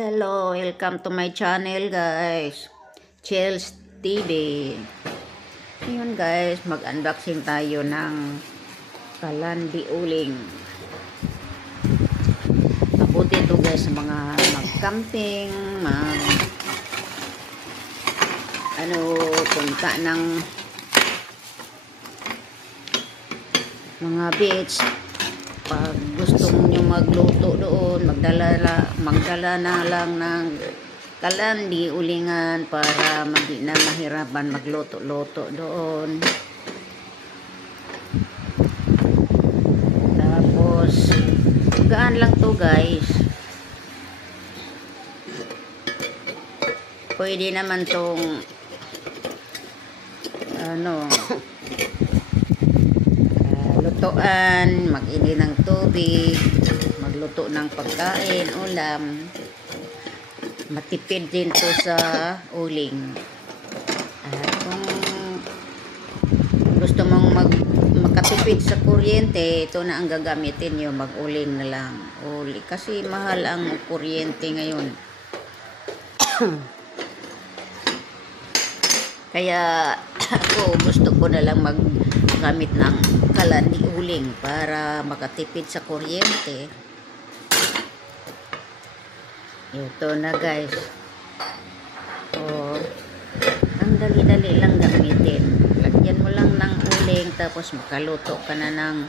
Hello, welcome to my channel guys, Chels TV. Ngayon guys, mag-unboxing tayo ng kalandi uling. Mabuti ito guys sa mga mag-camping, punta ng mga beach. Pag gusto nyo magluto doon, magdala na lang ng kalandi ulingan para hindi na mahirapan magluto-luto doon. Tapos gaan lang to guys. Pwede naman tong lutoan, mag-ini ng tubig, magluto ng pagkain, ulam. Matipid din to sa uling. Kung gusto mong makatipid sa kuryente, ito na ang gagamitin nyo, mag-uling na lang. Uli, kasi mahal ang kuryente ngayon. Kaya ako gusto ko na lang maggamit ng kalandi uling para makatipid sa kuryente. Ito na guys. Ang dali-dali lang gamitin. Lagyan mo lang ng uling, tapos makaluto ka na ng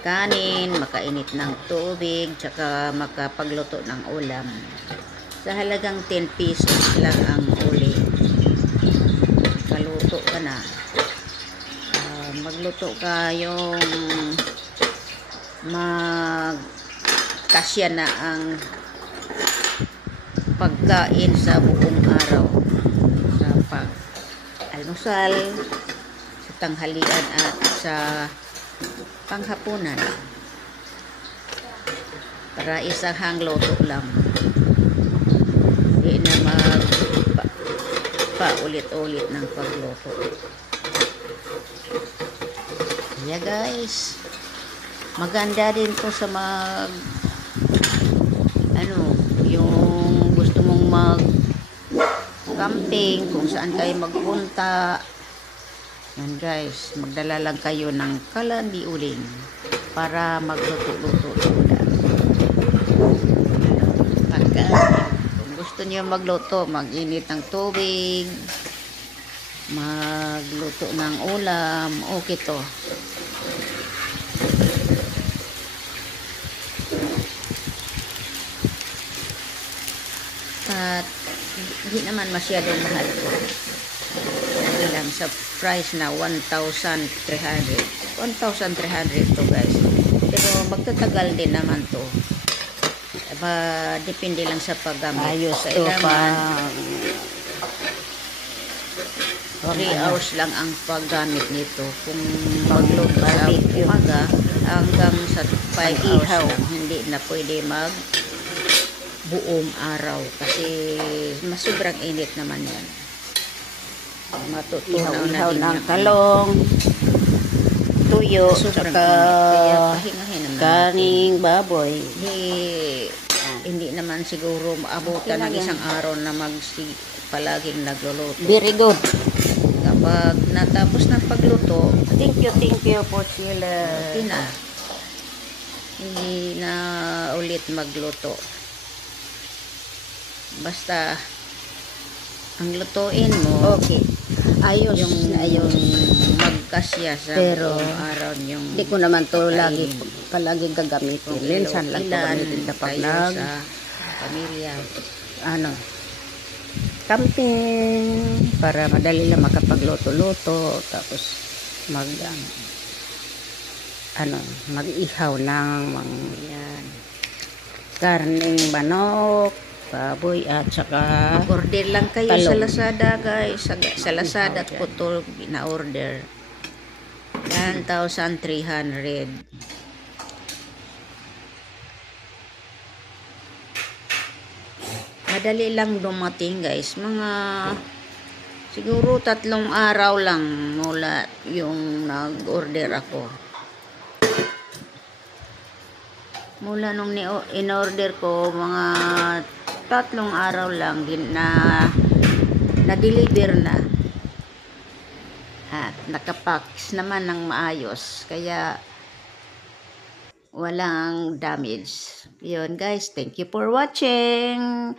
kanin, makainit ng tubig, tsaka makapagluto ng ulam. Sa halagang 10 pesos lang ang uling. Kaluto ka na. Magluto ka yung magkasya na ang pagkain sa buong araw, sa pag-almusal, sa tanghalian at sa panghapunan, para isang hangluto lang, hindi na paulit-ulit ng pagluto. Yeah guys, maganda din to sa yung gusto mong mag-camping, kung saan kayo magpunta. Yan guys, magdala lang kayo ng kalandi uling para magluto-luto ulam. Kung gusto niyo magluto, mag-init ng tubig, magluto ng ulam, okay to. At hindi naman masyadong mahal po. Hindi lang sa price na 1,300 to guys. Pero magtatagal din naman to. Depende lang sa paggamit. Ayos ito pa. 3 hours lang ang paggamit nito. Kung magluto sa umaga hanggang sa 5 hours lang. Hindi na pwede buong araw kasi sobrang init naman yan. Matutunaw na din ng talong, tuyo, saka kaning baboy. Hindi naman siguro maabutan ng isang araw na palaging nagluluto. Very good. Kapag natapos ng pagluto, thank you po sila. Hindi na ulit magluto. Basta ang lutuin mo, okay, ayos yung magkasya sa buong araw yung. Hindi ko naman to palaging gagamitin. Minsan lang gagamitin kapag sa pamilya, camping, para madali lang makapagluto-luto, tapos mag-ihaw ng karning manok, baboy, at saka order lang kayo talong. Sa Lazada guys, sa Lazada ko to na-order 1,300. Madali lang dumating guys, mga siguro 3 araw lang mula yung nag-order ako. Mula nung in-order ko, mga 3 araw lang na-deliver na. At nakapax naman ng maayos. Kaya walang damage. Yun guys, thank you for watching.